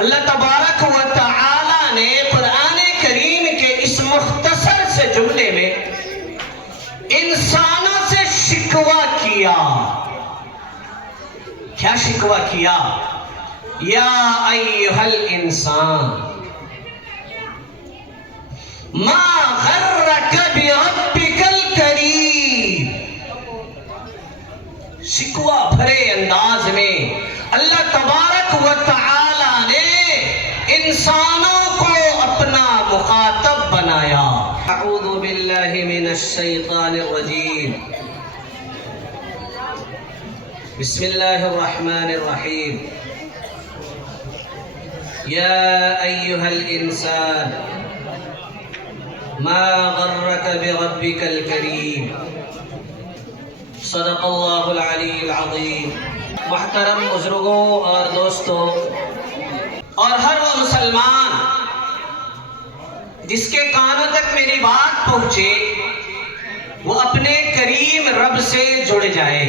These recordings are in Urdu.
اللہ تبارک و تعالی نے قرآن کریم کے اس مختصر سے جملے میں انسانوں سے شکوہ کیا. کیا شکوہ کیا؟ یا ایھا الانسان ما غرک بربک الکریم. شکوہ بھرے انداز میں اللہ تبارک و تعالی نے انسانوں کو اپنا مخاطب بنایا. اعوذ باللہ من الشیطان الرجیم. بسم اللہ الرحمن الرحیم. یا ایھا الانسان ما غرک بربک الکریم. صدق اللہ العلی العظیم. محترم بزرگوں اور دوستوں اور ہر وہ مسلمان جس کے کانوں تک میری بات پہنچے وہ اپنے کریم رب سے جڑ جائے.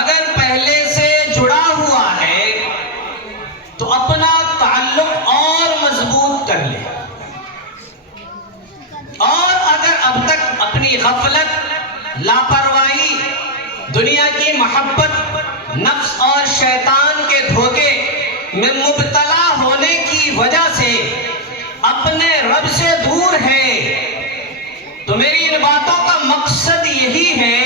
اگر پہلے سے جڑا ہوا ہے تو اپنا تعلق اور مضبوط کر لے، اور اگر اب تک اپنی غفلت، لاپرواہی، دنیا کی محبت، نفس اور شیطان کے دھوکے میں مبتلا ہونے کی وجہ سے اپنے رب سے دور ہے، تو میری ان باتوں کا مقصد یہی ہے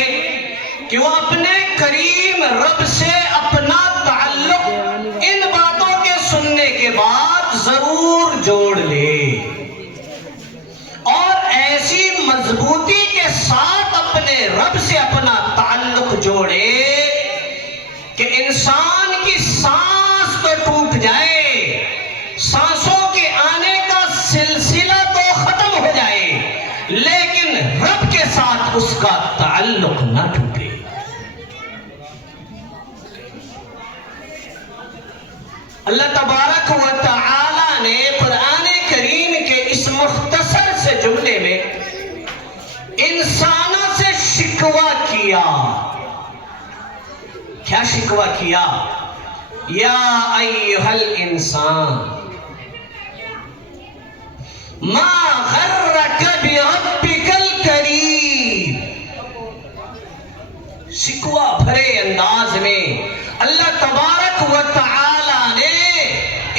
کہ وہ اپنے کریم رب سے اپنا تعلق ان باتوں کے سننے کے بعد ضرور جوڑ لے، اور ایسی مضبوطی کے ساتھ اپنے رب سے اپنا تعلق جوڑے کہ انسان کی سانس تو ٹوٹ جائے، سانسوں کے آنے کا سلسلہ تو ختم ہو جائے، لیکن رب کے ساتھ اس کا تعلق نہ ٹوٹے. اللہ تبارک و تعالی نے قرآن کریم کے اس مختصر سے جملے میں انسانوں سے شکوہ کیا. کیا شکوہ کیا؟ یا ایھا الانسان ما غرک بربک الکریم. شکوہ بھرے انداز میں اللہ تبارک و تعالی نے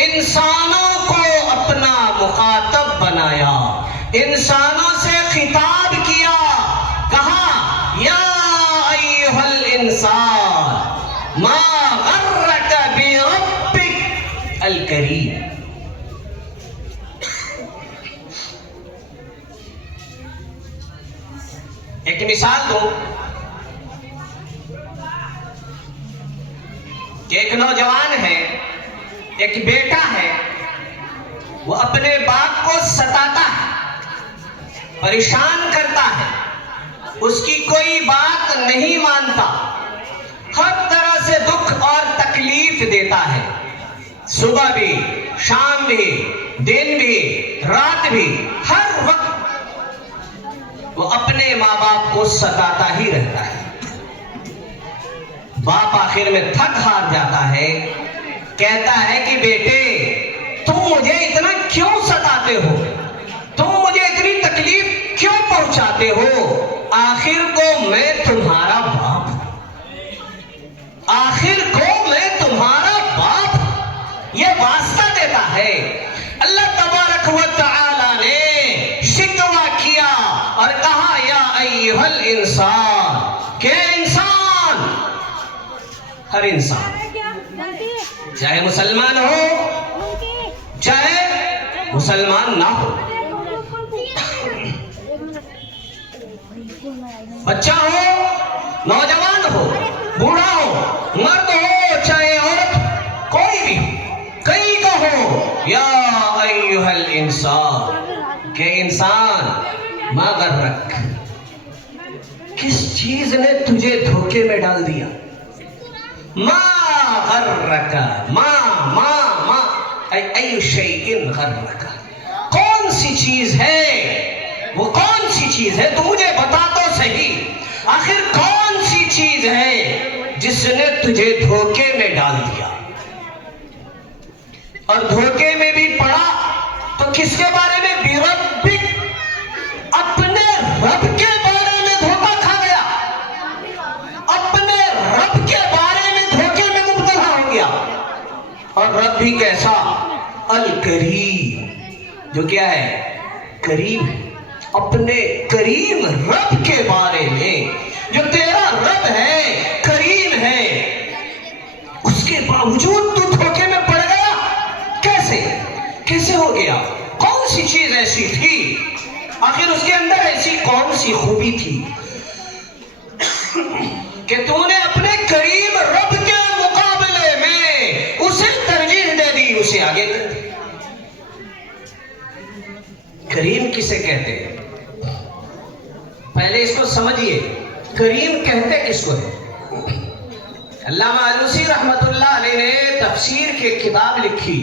انسانوں کو اپنا مخاطب بنایا، انسانوں سے خطاب کیا. کہا یا ایھا الانسان ما غرک بربک الکریم. ایک مثال دو کہ ایک نوجوان ہے، ایک بیٹا ہے، وہ اپنے باپ کو ستاتا ہے، پریشان کرتا ہے، اس کی کوئی بات نہیں مانتا، ہر طرح سے دکھ اور تکلیف دیتا ہے، صبح بھی، شام بھی، دن بھی، رات بھی، ہر وقت وہ اپنے ماں باپ کو ستاتا ہی رہتا ہے. باپ آخر میں تھک ہار جاتا ہے، کہتا ہے کہ بیٹے تم مجھے اتنا کیوں ستاتے ہو، تم مجھے اتنی تکلیف کیوں پہنچاتے ہو، آخر کو میں تمہارا باپ ہوں، آخر کو میں تمہارا باپ ہوں. یہ واسطہ دیتا ہے. اللہ تبارک و تعالی نے شکوہ کیا اور کہا یا ایھا الانسان، کہ انسان، ہر انسان، چاہے مسلمان ہو چاہے مسلمان نہ ہو، بچہ ہو، نوجوان ہو، بوڑھا ہو، مرد ہو چاہے عورت، کوئی بھی، کئی کو ہو، یا ایھا الانسان، کہ انسان، ما غرک، کس چیز نے تجھے دھوکے میں ڈال دیا؟ ما غرک، ما ای شیء غرک، کون سی چیز ہے، وہ کون سی چیز ہے، تو مجھے بتا تو صحیح، آخر کون سی چیز ہے جس نے تجھے دھوکے میں ڈال دیا؟ اور دھوکے میں بھی پڑا تو کس کے بارے میں؟ بربک، اپنے رب کے بارے میں دھوکا کھا گیا، اپنے رب کے بارے میں دھوکے میں مبتلا ہو گیا۔ اور رب بھی کیسا؟ الکریم، جو کیا ہے؟ کریم۔ اپنے کریم رب کے بارے میں، جو تیرا رب ہے، کریم ہے، اس کے باوجود تو دھوکے میں پڑ گیا۔ کیسے ہو گیا؟ کون سی چیز ایسی تھی؟ آخر اس کے اندر ایسی کون سی خوبی تھی کہ تو نے اپنے کریم رب کے مقابلے میں اسے ترجیح دے دی، اسے آگے کر دی؟ کریم کسے کہتے ہیں؟ پہلے اس کو سمجھیے، کریم کہتے کس کو ہے؟ علامہ آلوسی رحمت اللہ علیہ نے تفسیر کی کتاب لکھی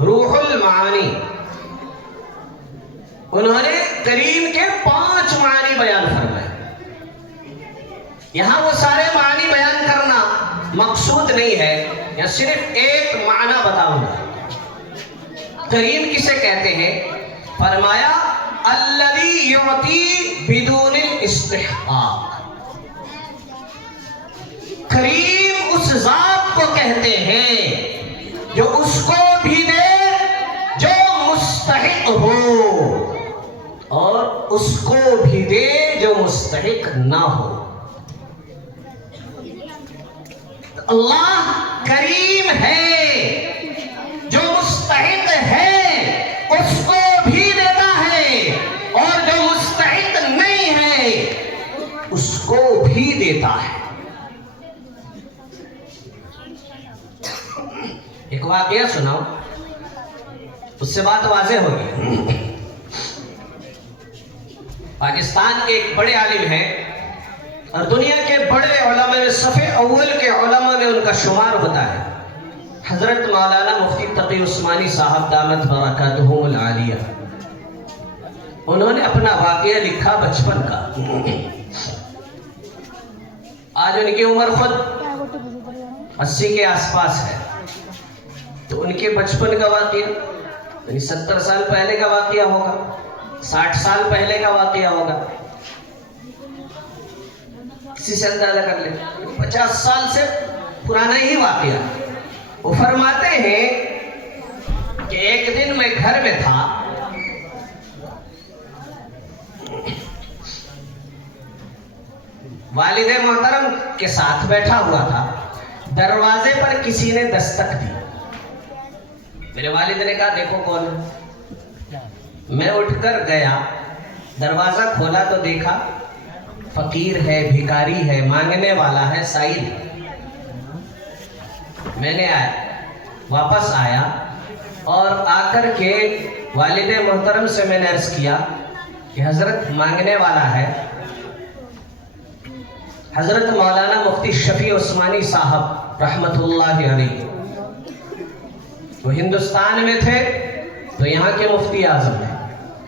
روح المعانی، انہوں نے کریم کے 5 معنی بیان فرمائے۔ یہاں وہ سارے معنی بیان کرنا مقصود نہیں ہے، یا صرف ایک معنی بتاؤں گا۔ کریم کسے کہتے ہیں؟ فرمایا الذی یعطی بدون الاستحقاق۔ کریم اس ذات کو کہتے ہیں جو اس کو بھی دے جو مستحق ہو، اور اس کو بھی دے جو مستحق نہ ہو۔ اللہ کریم ہے، جو مستحق ہے اس کو بھی دیتا ہے، اور جو مستحق نہیں ہے اس کو بھی دیتا ہے۔ ایک واقعہ سناؤ، اس سے بات واضح ہوگی۔ پاکستان کے ایک بڑے عالم ہیں اور دنیا کے بڑے علماء میں صف اول کے علماء میں ان کا شمار ہوتا ہے، حضرت مولانا مفتی تقی عثمانی صاحب دامت برکاتہم العالیہ۔ انہوں نے اپنا واقعہ لکھا بچپن کا۔ آج ان کی عمر خود 80 کے آس پاس ہے، تو ان کے بچپن کا واقعہ یعنی 70 سال پہلے کا واقعہ ہوگا، 60 سال پہلے کا واقعہ ہوگا، کسی سے اندازہ کر لیں، 50 سال سے پرانا ہی واقعہ۔ وہ فرماتے ہیں کہ ایک دن میں گھر میں تھا، والد محترم کے ساتھ بیٹھا ہوا تھا، دروازے پر کسی نے دستک دی۔ میرے والد نے کہا دیکھو کون ہے؟ میں اٹھ کر گیا، دروازہ کھولا تو دیکھا فقیر ہے، بھکاری ہے، مانگنے والا ہے، سائل ہے۔ میں نے واپس آیا اور آ کر کے والد محترم سے میں نے عرض کیا کہ حضرت مانگنے والا ہے حضرت مولانا مفتی شفیع عثمانی صاحب رحمت اللہ علیہ۔ وہ ہندوستان میں تھے تو یہاں کے مفتی اعظم ہیں،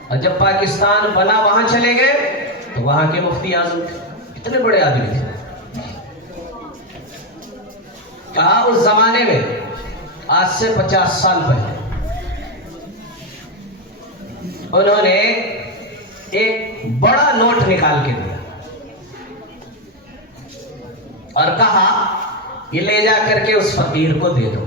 اور جب پاکستان بنا وہاں چلے گئے تو وہاں کے مفتی اعظم تھے۔ اتنے بڑے آدمی تھے۔ کہا اس زمانے میں آج سے 50 سال پہلے انہوں نے ایک بڑا نوٹ نکال کے دیا اور کہا یہ لے جا کر کے اس فقیر کو دے دو۔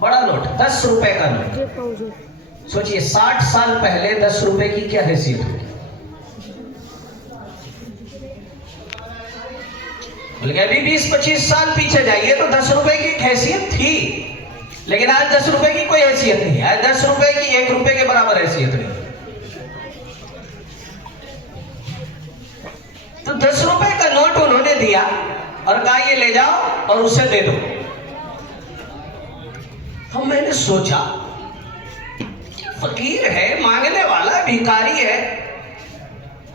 بڑا نوٹ، 10 روپے کا نوٹ۔ سوچئے 60 سال پہلے 10 روپے کی کیا حیثیت ہوگی؟ بلکہ ابھی 20-25 سال پیچھے جائیے تو 10 روپے کی حیثیت تھی، لیکن آج 10 روپے کی کوئی حیثیت نہیں ہے۔ آج 10 روپے کی 1 روپے کے برابر حیثیت نہیں۔ تو 10 روپے کا نوٹ انہوں نے دیا اور کہا یہ لے جاؤ اور اسے دے دو۔ تو میں نے سوچا فقیر ہے، مانگنے والا، بھکاری ہے،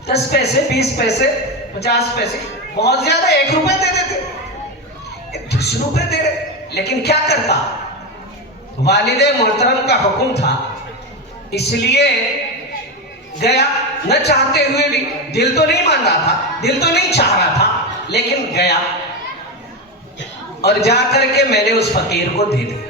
10 پیسے 20 پیسے 50 پیسے بہت زیادہ 1 روپے دے دیتے، 10 روپے دے رہے، لیکن کیا کرتا؟ والد محترم کا حکم تھا، اس لیے گیا، نہ چاہتے ہوئے بھی، دل تو نہیں مان رہا تھا، دل تو نہیں چاہ رہا تھا، لیکن گیا اور جا کر کے میں نے اس فقیر کو دے دیا۔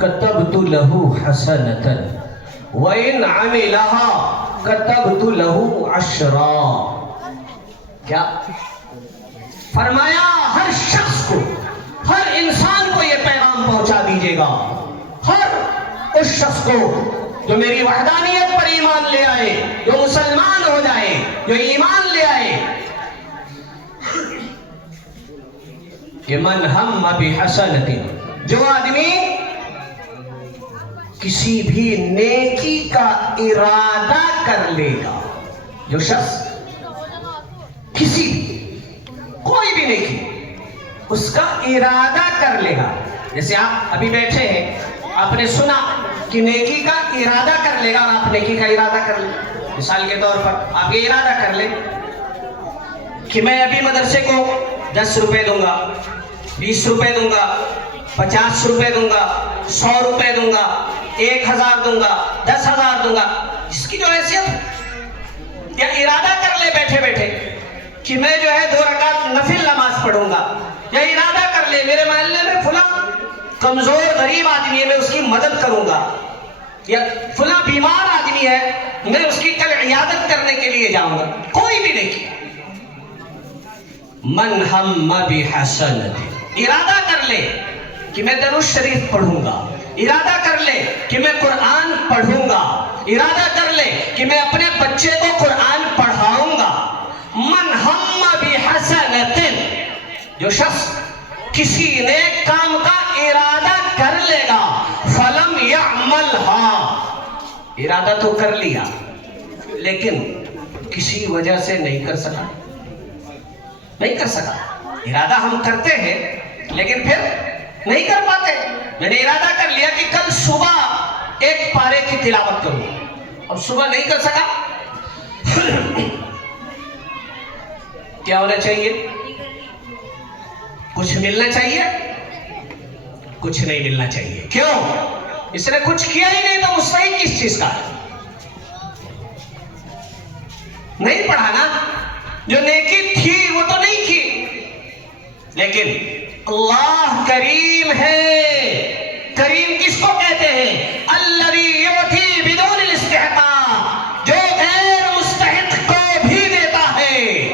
كتبت له حسنة وإن عملها كتبت له عشرا. کیا فرمایا؟ ہر شخص کو، ہر انسان کو یہ پیغام پہنچا دیجیے گا، ہر اس شخص کو جو میری وحدانیت پر ایمان لے آئے، جو مسلمان ہو جائے، جو ایمان لے آئے، کہ من ہم بحسنۃ، جو آدمی کسی بھی نیکی کا ارادہ کر لے گا، جو شخص کسی بھی کوئی بھی نیکی اس کا ارادہ کر لے گا. جیسے آپ ابھی بیٹھے ہیں، آپ نے سنا کہ نیکی کا ارادہ کر لے گا، اور آپ نیکی کا ارادہ کر لیں. مثال کے طور پر آپ یہ ارادہ کر لیں کہ میں ابھی مدرسے کو 10 روپے دوں گا، 20 روپے دوں گا، 50 روپے دوں گا، 100 روپے دوں گا، 1000 دوں گا، 10,000 دوں گا. جس کی جو حیثیت، یا ارادہ کر لے بیٹھے بیٹھے کہ میں جو ہے 2 رکعت نفل نماز پڑھوں گا، یا ارادہ کر لے میرے محلے میں فلاں کمزور غریب آدمی ہے، میں اس کی مدد کروں گا، یا فلاں بیمار آدمی ہے، میں اس کی کل عیادت کرنے کے لیے جاؤں گا. کوئی بھی نہیں کیا. من ہم بحسنۃ، ارادہ کر لے کہ میں درود شریف پڑھوں گا، ارادہ کر لے کہ میں قرآن پڑھوں گا، ارادہ کر لے کہ میں اپنے بچے کو قرآن پڑھاؤں گا. من ہم بحسنۃ، جو شخص کسی نیک کام کا ارادہ کر لے گا، فلم یعملھا، ارادہ تو کر لیا لیکن کسی وجہ سے نہیں کر سکا. ارادہ ہم کرتے ہیں لیکن پھر نہیں کر پاتے. میں نے ارادہ کر لیا کہ کل صبح 1 پارے کی تلاوت کروں، اور صبح نہیں کر سکا. کیا ہونا چاہیے؟ کچھ ملنا چاہیے؟ کچھ نہیں ملنا چاہیے. کیوں؟ اس نے کچھ کیا ہی نہیں تو مستحق کس چیز کا ہے؟ نہیں پڑھا نا. جو نیکی تھی وہ تو نہیں کی، لیکن اللہ کریم ہے. کریم کس کو کہتے ہیں؟ الذی یعطی بدون الاستحقاق، جو غیر مستحق کو بھی دیتا ہے،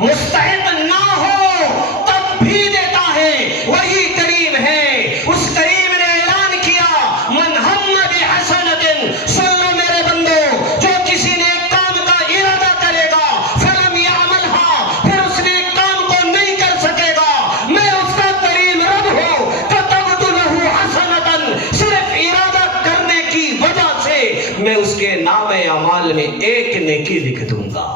مستحق نہ ہو تب بھی دیتا ہے، وہی کریم ہے. اس کریم نے اعلان کیا من ہم بحسنۃ، سن لو میرے بندو، جو کسی نے ایک کام کا ارادہ کرے گا، فلم یعملھا، پھر اس نے ایک کام کو نہیں کر سکے گا، میں اس کا کریم رب ہوں. کتبت لہ حسنۃ، صرف ارادہ کرنے کی وجہ سے میں اس کے نام اعمال میں 1 نیکی لکھ دوں گا.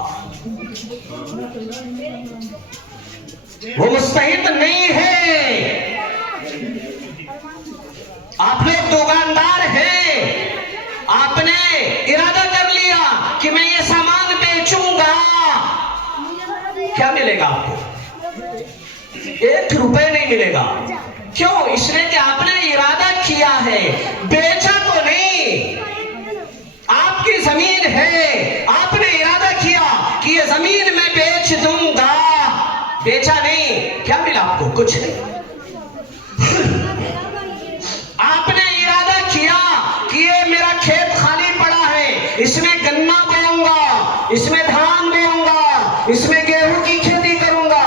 وہ مستحق نہیں ہے. آپ لوگ دکاندار ہیں، آپ نے ارادہ کر لیا کہ میں یہ سامان بیچوں گا، کیا ملے گا آپ کو؟ 1 روپے نہیں ملے گا. کیوں؟ اس لیے کہ آپ نے ارادہ کیا ہے، بیچا تو نہیں. آپ کی زمین ہے، آپ نے ارادہ کیا کہ یہ زمین میں بیچ دوں گا، بیچا نہیں. کیا ملا آپ کو؟ کچھ نہیں. آپ نے ارادہ کیا کہ یہ میرا کھیت خالی پڑا ہے، اس میں گنا بوؤں گا، اس میں دھان بوؤں گا، اس میں گیہوں کی کھیتی کروں گا.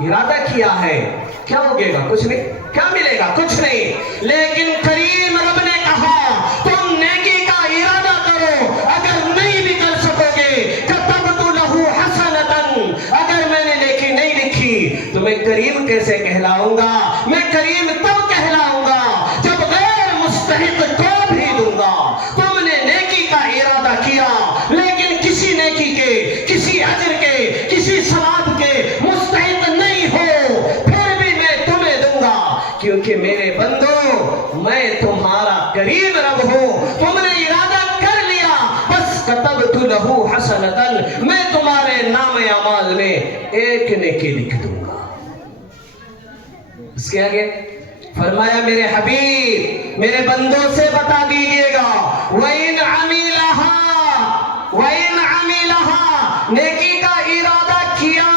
ارادہ کیا ہے، کیا ہوگے گا؟ کچھ نہیں. کیا ملے گا؟ کچھ نہیں. لیکن کریم رب نے کہا تم نیکی کا ارادہ کرو، اگر نہیں بھی کر سکو گے کتبت لہ حسنۃ، اگر میں نے نیکی نہیں لکھی تو میں کریم کیسے کہلاؤں گا؟ میں کریم تب کہلاؤں گا جب غیر مستحق کو بھی دوں گا. تم نے نیکی کا ارادہ کیا لیکن کسی نیکی کے، کسی اجر کے، کسی ثواب کے مستحق نہیں ہو، پھر بھی میں تمہیں دوں گا، کیونکہ میرے بندو میں تمہارا کریم رب ہوں. تم نے ارادہ کر لیا، بس کتبت لہ حسنۃ، میں تمہارے نام اعمال میں 1 نیکی لکھ دوں گا. اس کے آگے فرمایا میرے حبیب میرے بندوں سے بتا دیجئے گا وَإِنْ عَمِلَهَا، نیکی کا ارادہ کیا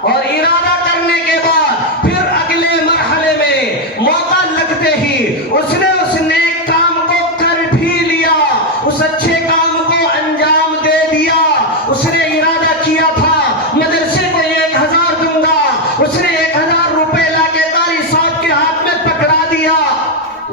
اور ارادہ کرنے کے بعد پھر اگلے مرحلے میں موقع لگتے ہی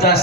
10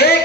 1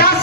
10,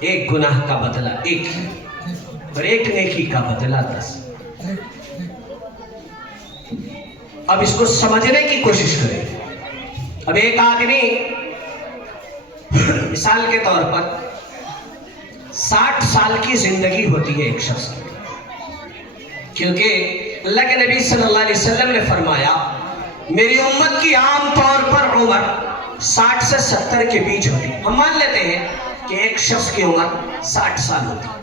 ایک گناہ کا بدلہ ایک اور ایک نیکی کا بدلہ 10۔ اب اس کو سمجھنے کی کوشش کریں۔ اب ایک آدمی مثال کے طور پر 60 سال کی زندگی ہوتی ہے ایک شخص کی، کیونکہ اللہ کے نبی صلی اللہ علیہ وسلم نے فرمایا میری امت کی عام طور پر عمر 60 سے 70 کے بیچ ہوتی ہے۔ ہم مان لیتے ہیں کہ ایک شخص کی عمر 60 سال ہوتی ہے،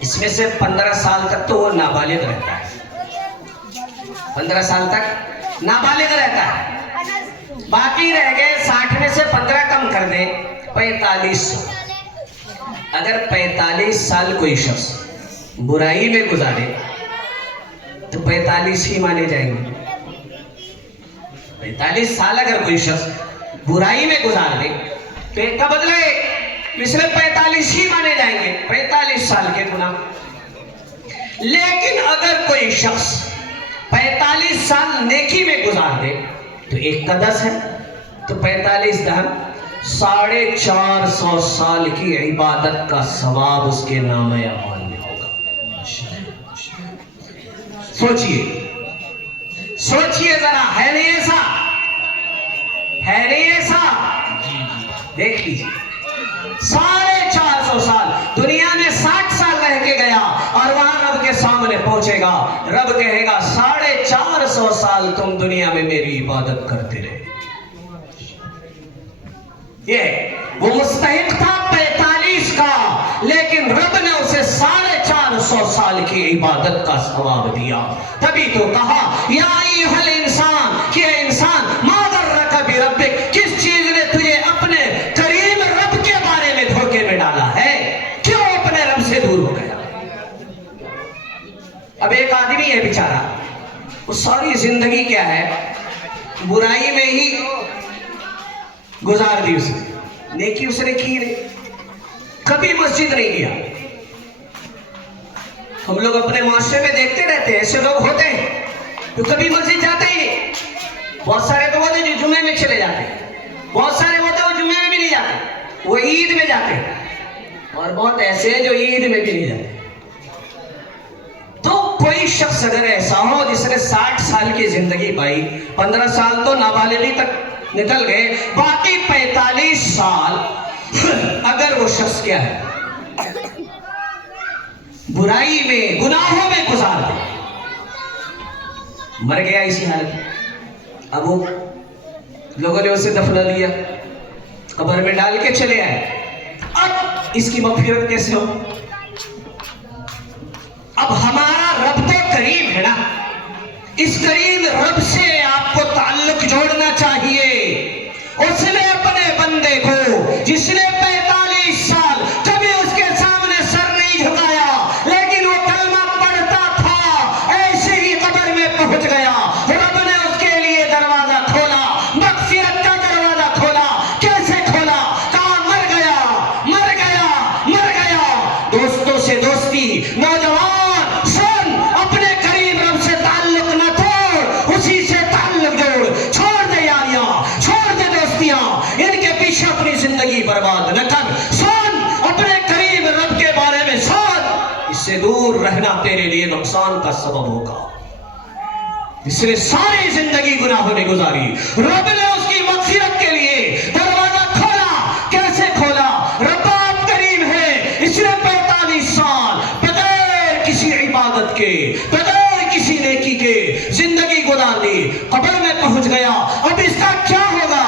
اس میں سے 15 سال تک تو وہ نابالغ رہتا ہے، 15 سال تک نابالغ رہتا ہے، باقی رہ گئے 60 میں سے 15 کم کر دیں 45 سال۔ اگر 45 سال کوئی شخص برائی میں گزارے تو 45 ہی مانے جائیں گے۔ 45 سال اگر کوئی شخص برائی میں گزار دے تو ایک کا بدلہ مثل 45 ہی مانے جائیں گے، 45 سال کے گناہ۔ لیکن اگر کوئی شخص 45 سال نیکی میں گزار دے تو ایک کا 10 ہے، تو 45 دہم 450 سال کی عبادت کا ثواب اس کے نام اعمال میں ہوگا۔ سوچئے ذرا، ہے نہیں ایسا؟ ہے نہیں ایسا؟ دیکھ لیجیے 450 سال دنیا میں 60 سال رہ کے گیا اور وہاں رب کے سامنے پہنچے گا، رب کہے گا 450 سال تم دنیا میں میری عبادت کرتے رہے۔ یہ وہ مستحق تھا 45 کا، لیکن رب نے اسے 450 سال کی عبادت کا ثواب دیا۔ تبھی تو کہا یا ایھا الانسان، کہ اے انسان ما غرک بربک، کس چیز نے تجھے اپنے کریم رب کے بارے میں دھوکے میں ڈالا ہے؟ کیوں اپنے رب سے دور ہو گیا؟ اب ایک آدمی ہے بیچارہ، وہ ساری زندگی کیا ہے برائی میں ہی گزار دی، اس نے نیکی اس نے کی نہیں، کبھی مسجد نہیں گیا۔ ہم لوگ اپنے معاشرے میں دیکھتے رہتے ہیں، ایسے لوگ ہوتے ہیں تو کبھی مسجد جاتے ہی نہیں۔ بہت سارے تو ہوتے جو جمعے میں چلے جاتے ہیں، بہت سارے ہوتے وہ جمعے میں بھی نہیں جاتے، وہ عید میں جاتے ہیں، اور بہت ایسے ہیں جو عید میں بھی نہیں جاتے۔ تو کوئی شخص اگر ایسا ہو جس نے 60 سال کی زندگی پائی، 15 سال تو نابالغی تک نکل گئے، باقی 45 سال اگر وہ شخص کیا ہے برائی میں گناہوں میں گزار دے، مر گیا اسی حالت، اب وہ لوگوں نے اسے دفنا دیا، قبر میں ڈال کے چلے آئے، اب اس کی مغفرت کیسے ہو؟ اب ہمارا رب تو کریم ہے نا، اس کریم رب سے آپ کو تعلق جوڑنا چاہیے۔ اس نے اپنے بندے کو جس نے 45 سال کبھی اس کے سامنے سر نہیں جھکایا، لیکن وہ کلمہ پڑھتا تھا، ایسے ہی قبر میں پہنچ گیا، رب نے اس کے لیے دروازہ کھولا، مغفرت کا دروازہ کھولا۔ کیسے کھولا؟ کہا مر گیا، مر گیا، مر گیا۔ دوستوں سے دوستی، نوجوان برباد نہ کر، سن اپنے قریب رب کے بارے میں سن، اس سے دور رہنا تیرے لیے نقصان کا سبب ہوگا۔ اس نے ساری زندگی گناہوں میں گزاری، رب نے اس کی مغفرت کے لیے دروازہ کھولا۔ کیسے کھولا؟ رب آپ کریم ہے، اس نے 45 سال بغیر کسی عبادت کے، بغیر کسی نیکی کے زندگی گزار دی، قبر میں پہنچ گیا، اب اس کا کیا ہوگا؟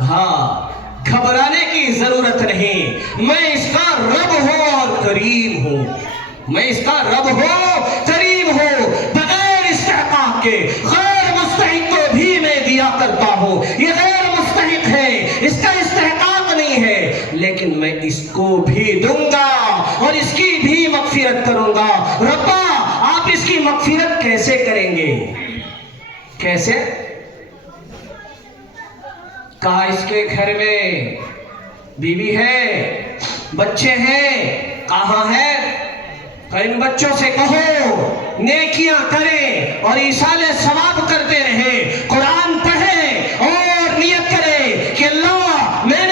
ہاں، گھبرانے کی ضرورت نہیں، میں اس کا رب ہوں اور کریم ہوں، میں اس کا رب ہوں، کریم ہوں، بغیر استحقاق کے غیر مستحق کو بھی میں دیا کرتا ہوں۔ یہ غیر مستحق ہے، اس کا استحقاق نہیں ہے، لیکن میں اس کو بھی دوں گا اور اس کی بھی مغفرت کروں گا۔ ربا آپ اس کی مغفرت کیسے کریں گے؟ کیسے؟ کہا اس کے گھر میں بیوی ہے، بچے ہیں، کہاں ہے؟ ان بچوں سے کہو نیکیاں کریں اور ایصال ثواب کرتے رہیں، قرآن پڑھیں اور نیت کریں کہ اللہ میں نے